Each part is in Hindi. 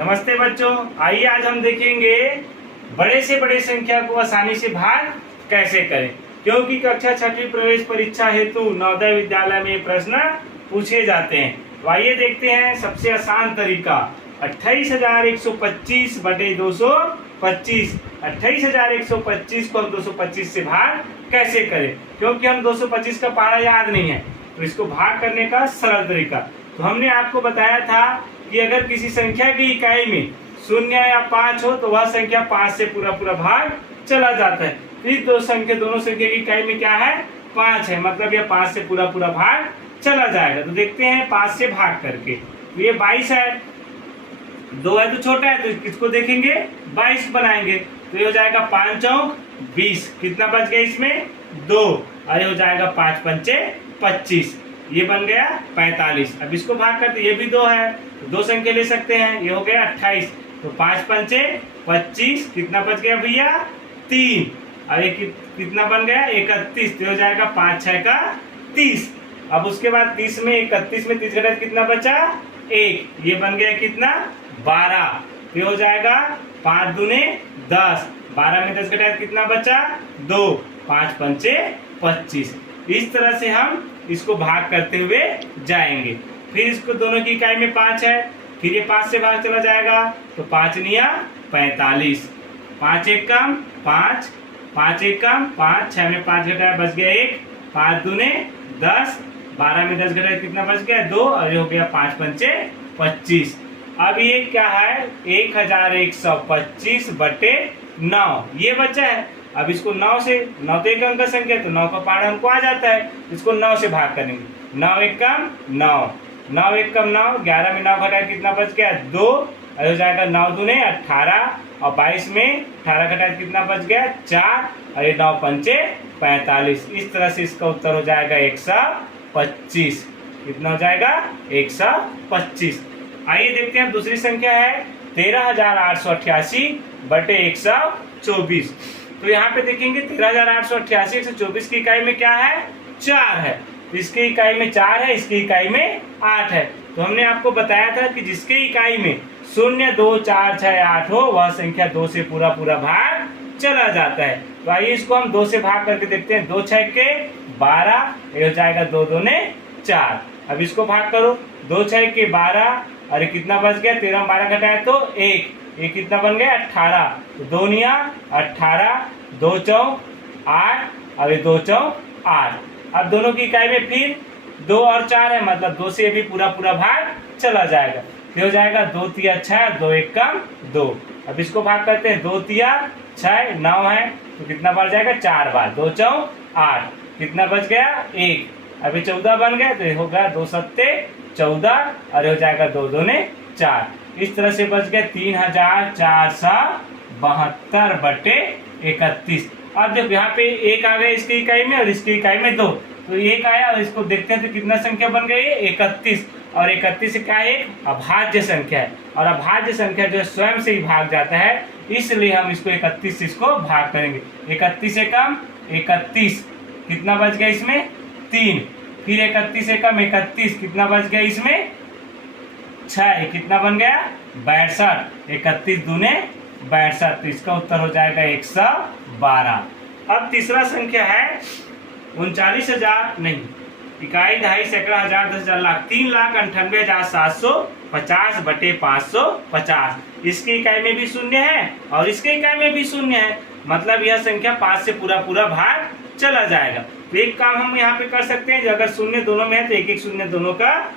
नमस्ते बच्चों, आइए आज हम देखेंगे बड़े से बड़े संख्या को आसानी से भाग कैसे करें। क्योंकि कक्षा 6वीं प्रवेश परीक्षा हेतु नवोदय विद्यालय में प्रश्न पूछे जाते हैं। तो आइए देखते हैं सबसे आसान तरीका 28,125 बटे 225। 28,125 को हम 225 से भाग कैसे करें, क्योंकि हम 225 का पहाड़ा याद नहीं है, तो इसको भाग करने का सरल तरीका। तो हमने आपको बताया था कि अगर किसी संख्या की इकाई में 0 या 5 हो तो वह संख्या 5 से पूरा पूरा भाग चला जाता है। फिर दोनों संख्या की इकाई में क्या है, 5 है, मतलब यह 5 से पूरा पूरा भाग चला जाएगा। तो देखते हैं 5 से भाग करके। तो ये 22 है, 2 है तो छोटा है, तो किसको देखेंगे, 22 बनाएंगे। तो ये हो जाएगा 5 चौक 20, कितना बच गया इसमें 2, और ये हो जाएगा 5 पंचे 25, ये बन गया 45। अब इसको भाग करते, ये भी 2 है तो 2 संख्या ले सकते हैं, ये हो गया 28। तो 5 पंचे 25, कितना बच गया भैया 3, और ये कितना बन गया 31, तो हो जाएगा 5 6 का 30। अब उसके बाद 30 में 31 में 30 घटा कितना बचा 1, ये बन गया कितना 12, तो हो जाएगा 5 दूने 10, 12 में 10 घटा कितना बचा 2, 5 पंचे 25। इस तरह से हम इसको भाग करते हुए जाएंगे। फिर इसको दोनों की इकाई में 5 है, फिर ये 5 से भाग चला जाएगा, तो 5 निया 45, 5 एक कम 5, 5 एक कम 5, 6 में 5 घटाया बच गया 1, 5 दूने 10, 12 में 10 घटाया कितना बच गया 2, और ये हो गया 5 पंचे 25। अब ये क्या है 1125 बटे 9, ये बचा है। अब इसको 9 से, 9 तो एक अंक का संख्या, तो 9 का पहाड़ा हमको आ जाता है, इसको 9 से भाग करेंगे। 9 एक कम 9, 9 एक कम 9, 11 में 9 घटाया कितना बच गया 2, और हो जाएगा 9 दूने 18, और 22 में 18 घटाया कितना बच गया 4, और ये 9 पंचे 45। इस तरह से इसका उत्तर हो जाएगा 125। कितना हो जाएगा 125। आइए देखते हैं दूसरी संख्या है 13,888 बटे 124। तो यहाँ पे देखेंगे 13,888 124 की इकाई में क्या है 4 है, इसकी इकाई में 4 है, इसकी इकाई में 8 है। तो हमने आपको बताया था कि जिसके इकाई में 0 2 4 6 8 हो वह संख्या 2 से पूरा पूरा भाग चला जाता है। तो आइए इसको हम 2 से भाग करके देखते हैं। 2 6 के 12, ये हो जाएगा 2 दूने 4। अब इसको भाग करो, 2 6 के 12, अरे कितना बच गया 13 12 घटाया तो 1, ये कितना बन गया 18, तो 2 निया 18, 2 चौक 8, और ये 2 चौक 8। अब दोनों की इकाई में फिर 2 और 4 है, मतलब 2 से भी पूरा पूरा भाग चला जाएगा। तो हो जाएगा 2 तिया 6, 2 एक कम 2। अब इसको भाग करते हैं, 2 तिया 6 9 है, तो कितना बार जाएगा 4 बार, 2 चौक 8, कितना बच गया 1, अभी 14 बन गया, तो होगा 2 सत्ते 14, और हो जाएगा 2 दूने 4। इस तरह से बच गया 3,472 बटे 31। अब देखो यहाँ पे 1 आ गया इसकी इकाई में, और इसकी इकाई में 2, तो 1 आया, और इसको देखते हैं तो कितना संख्या बन गई 31, और 31 क्या है एक अभाज्य संख्या है, और अभाज्य संख्या जो स्वयं से ही भाग जाता है, इसलिए हम इसको 31 से इसको भाग करेंगे। 31 से कम 31, कितना बच गया इसमें 3, फिर 31 से कम 31, कितना बच गया इसमें 6, कितना बन गया 62, 31 दूने 62, तो इसका उत्तर हो जाएगा 112। अब तीसरा संख्या है 39,000 नहीं, इकाई दहाई सैकड़ा हजार 10,000 लाख 3,98,750 बटे 550। इसकी इकाई में भी 0 है और इसके इकाई में भी 0 है, मतलब यह संख्या 5 से पूरा पूरा भाग चला जाएगा। तो एक काम हम यहाँ पे कर सकते हैं, अगर 0 दोनों में है तो एक एक 0 दोनों का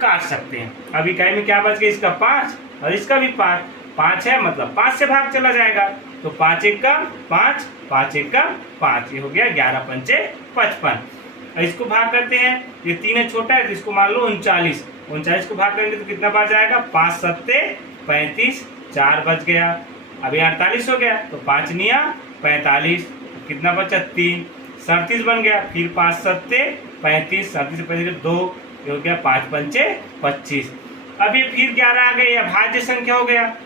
काट सकते हैं। अब इकाई में क्या बच गया, इसका 5 और इसका भी 5 है, मतलब 5 से भाग चला जाएगा। तो 5 एक कम 5, 5 एक कम 5, ये हो गया 11 पंचे 55। इसको भाग करते हैं, ये 3 है छोटा है, तो इसको मान लो 39, 39 को भाग करेंगे तो कितना बार जाएगा 5 सत्ते 35, 4 बच गया। अभी 48 हो गया, तो 5 निया 45, कितना बचा 3, 37 बन गया, फिर 5 सत्ते 35, 37 से 35 2, ये हो गया 5 पंचे 25। अब ये फिर 11 आ गए, अभाज्य संख्या हो गया,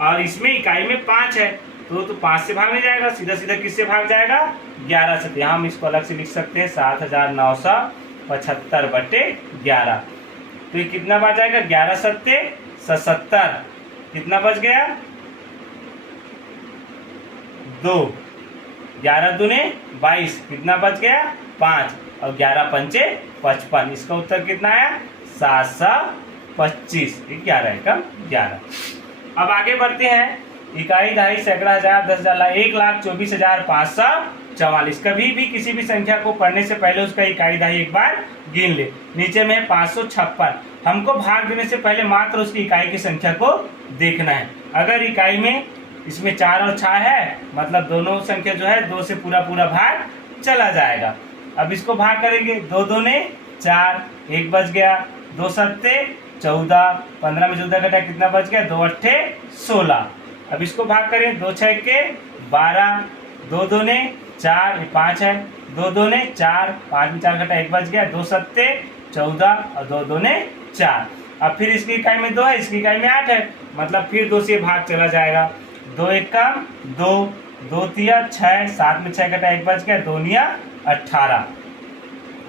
और इसमें इकाई में 5 है, तो 5 से भाग नहीं जाएगा, सीधा सीधा किससे भाग जाएगा 11 से। यहाँ हम इसको अलग से लिख सकते हैं 7,975 बटे 11। तो ये कितना बार जाएगा 11 सत्ते 77, कितना बच गया 2, 11 दूने 22, कितना बच गया 5 और 11 पंचे 55। इसका उत्तर कितना आया 725। 11 एकम 11। अब आगे बढ़ते हैं। इकाई, दहाई, सैकड़ा, हजार, 10,000, 1,24,544। कभी भी किसी भी संख्या को पढ़ने से पहले उसका इकाई दहाई एक बार गिन ले। नीचे में 556। हमको भाग देने से पहले मात्र उसकी इकाई की संख्या को देखना है। अगर इकाई में इसमें 4 और 6 है, मतलब दोनों संख्या जो है 2 से पूरा पूरा भाग चला जाएगा। अब इसको भाग करेंगे, 2 दूने 4, 1 बच गया, 2 सत्ते 14, 15 में 14 घटा कितना बच गया 2 अट्ठे 16। अब इसको भाग करें, 2 6 के 12, 2 दूने 4, ये 5 है, 2 दूने 4, 5 में 4 घटा 1 बच गया, 2 सत्ते 14 और 2 दूने 4। अब फिर इसकी इकाई में 2 है, इसकी इकाई में 8 है, मतलब फिर 2 से भाग चला जाएगा। 2 एकम 2, 2 तिया 6, 7 में 6 घटा 1 बच गया, 2 निया 18।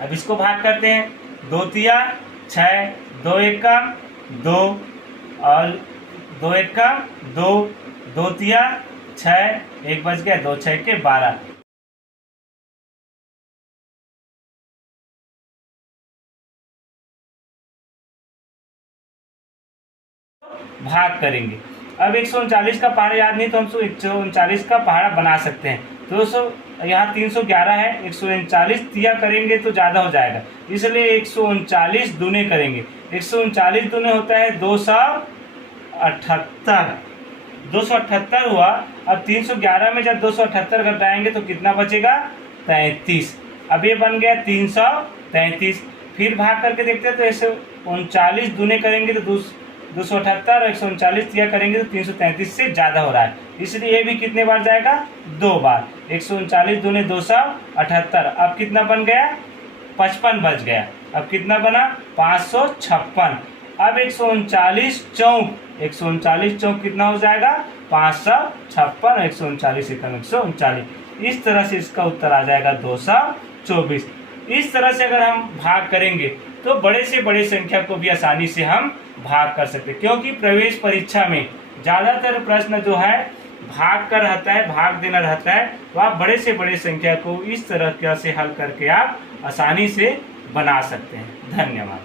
अब इसको भाग करते हैं, 2 तिया 6, 2 एकम 2 और 2 एकम 2, 2 तिया 6, 1 बच गया, 2 6 के 12। भाग करेंगे। अब 139 का पहाड़ा याद नहीं तो हम 139 का पहाड़ा बना सकते हैं। तो दोस्तों यहाँ 311 है, 139 तिया करेंगे तो ज़्यादा हो जाएगा, इसलिए 139 दूने करेंगे। 139 दूने होता है 278। 278 हुआ। अब 311 में जब 278 घटाएंगे तो कितना बचेगा 33। अब ये बन गया 333। फिर भाग करके देखते हैं तो 139 दूने करेंगे तो 278 और 139 तिया करेंगे तो 333 से ज़्यादा हो रहा है, इसलिए ये भी कितने बार जाएगा 2 बार। 139 दूने 278। अब कितना बन गया 55 बच गया। अब कितना बना 556। अब 139 चौक, 139 चौक कितना हो जाएगा 556, 139 एकम 139। इस तरह से इसका उत्तर आ जाएगा 224। इस तरह से अगर हम भाग करेंगे तो बड़े से बड़े संख्या को भी आसानी से हम भाग कर सकते हैं, क्योंकि प्रवेश परीक्षा में ज़्यादातर प्रश्न जो है भाग का रहता है, भाग देना रहता है। तो आप बड़े से बड़े संख्या को इस तरह से हल करके आप आसानी से बना सकते हैं। धन्यवाद।